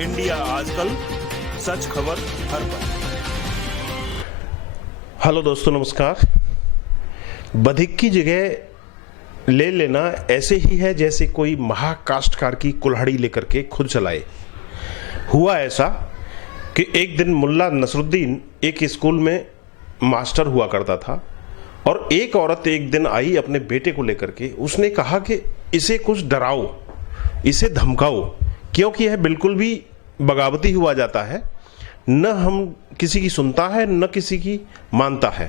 India आजकल, सच खबर हर पल। हेलो दोस्तों, नमस्कार। बधिक की जगह ले लेना ऐसे ही है जैसे कोई महाकाष्ठकार की कुल्हाड़ी लेकर के खुद चलाए। हुआ ऐसा कि एक दिन मुल्ला नसरुद्दीन एक स्कूल में मास्टर हुआ करता था और एक औरत एक दिन आई अपने बेटे को लेकर के। उसने कहा कि इसे कुछ डराओ, इसे धमकाओ, क्योंकि यह बिल्कुल भी बगावती हुआ जाता है, न हम किसी की सुनता है न किसी की मानता है।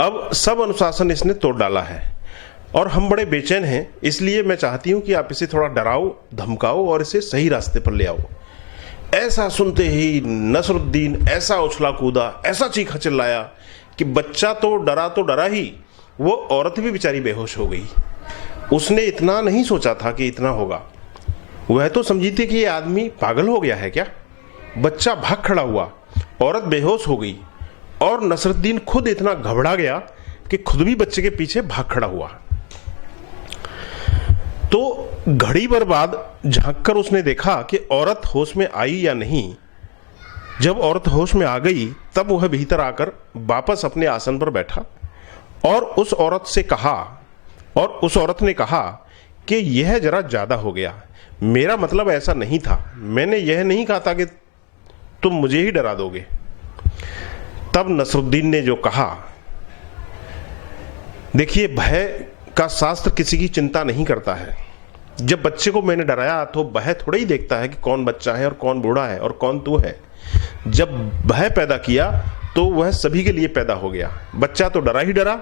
अब सब अनुशासन इसने तोड़ डाला है और हम बड़े बेचैन हैं, इसलिए मैं चाहती हूं कि आप इसे थोड़ा डराओ, धमकाओ और इसे सही रास्ते पर ले आओ। ऐसा सुनते ही नसरुद्दीन ऐसा उछला कूदा, ऐसा चीखा चिल्लाया कि बच्चा तो डरा ही, वो औरत भी बेचारी बेहोश हो गई। उसने इतना नहीं सोचा था कि इतना होगा। वह तो समझी थी कि ये आदमी पागल हो गया है क्या। बच्चा भाग खड़ा हुआ, औरत बेहोश हो गई और नसरुद्दीन खुद इतना घबरा गया कि खुद भी बच्चे के पीछे भाग खड़ा हुआ। तो घड़ी भर बाद झांककर उसने देखा कि औरत होश में आई या नहीं। जब औरत होश में आ गई तब वह भीतर आकर वापस अपने आसन पर बैठा और उस औरत ने कहा कि यह जरा ज्यादा हो गया, मेरा मतलब ऐसा नहीं था, मैंने यह नहीं कहा था कि तुम मुझे ही डरा दोगे। तब नसरुद्दीन ने जो कहा, देखिए, भय का शास्त्र किसी की चिंता नहीं करता है। जब बच्चे को मैंने डराया तो भय थोड़ा ही देखता है कि कौन बच्चा है और कौन बूढ़ा है और कौन तू है। जब भय पैदा किया तो वह सभी के लिए पैदा हो गया। बच्चा तो डरा ही डरा,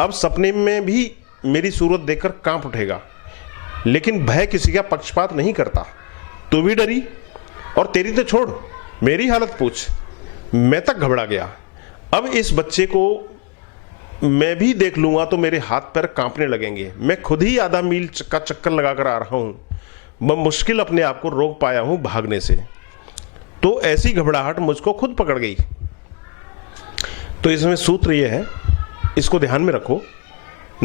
अब सपने में भी मेरी सूरत देखकर कांप उठेगा। लेकिन भय किसी का पक्षपात नहीं करता। तू भी डरी और तेरी तो छोड़, मेरी हालत पूछ, मैं तक घबरा गया। अब इस बच्चे को मैं भी देख लूंगा तो मेरे हाथ पैर कांपने लगेंगे। मैं खुद ही आधा मील का चक्कर लगाकर आ रहा हूं। मैं मुश्किल अपने आप को रोक पाया हूं भागने से। तो ऐसी घबराहट मुझको खुद पकड़ गई। तो इसमें सूत्र यह है, इसको ध्यान में रखो।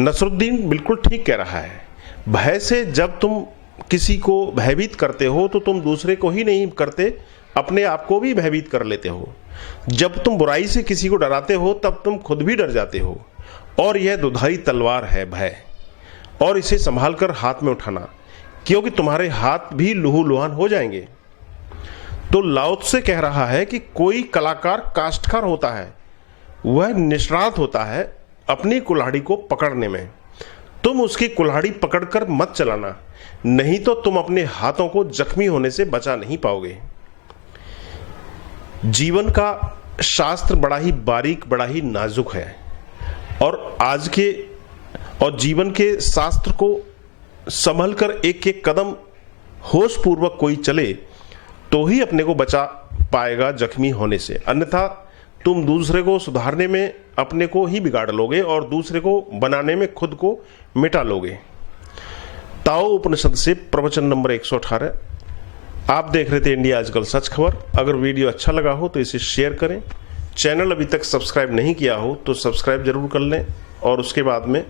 नसरुद्दीन बिल्कुल ठीक कह रहा है। भय से जब तुम किसी को भयभीत करते हो तो तुम दूसरे को ही नहीं करते, अपने आप को भी भयभीत कर लेते हो। जब तुम बुराई से किसी को डराते हो तब तुम खुद भी डर जाते हो। और यह दुधारी तलवार है भय, और इसे संभाल कर हाथ में उठाना, क्योंकि तुम्हारे हाथ भी लहूलुहान हो जाएंगे। तो लाओ त्से कह रहा है कि कोई कलाकार काष्ठकार होता है, वह निष्णात होता है अपनी कुल्हाड़ी को पकड़ने में। तुम उसकी कुल्हाड़ी पकड़कर मत चलाना, नहीं तो तुम अपने हाथों को जख्मी होने से बचा नहीं पाओगे। जीवन का शास्त्र बड़ा ही बारीक, बड़ा ही नाजुक है, और जीवन के शास्त्र को संभल कर एक एक कदम होश पूर्वक कोई चले तो ही अपने को बचा पाएगा जख्मी होने से। अन्यथा तुम दूसरे को सुधारने में अपने को ही बिगाड़ लोगे और दूसरे को बनाने में खुद को मिटा लोगे। ताओ उपनिषद से प्रवचन नंबर 118। आप देख रहे थे इंडिया आजकल, सच खबर। अगर वीडियो अच्छा लगा हो तो इसे शेयर करें। चैनल अभी तक सब्सक्राइब नहीं किया हो तो सब्सक्राइब जरूर कर लें और उसके बाद में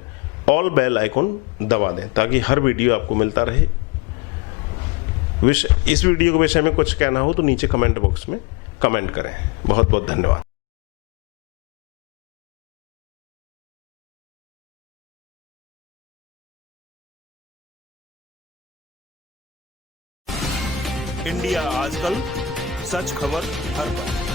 ऑल बेल आइकन दबा दें ताकि हर वीडियो आपको मिलता रहे। इस वीडियो के विषय में कुछ कहना हो तो नीचे कमेंट बॉक्स में कमेंट करें। बहुत बहुत धन्यवाद। इंडिया आजकल, सच खबर हर पल।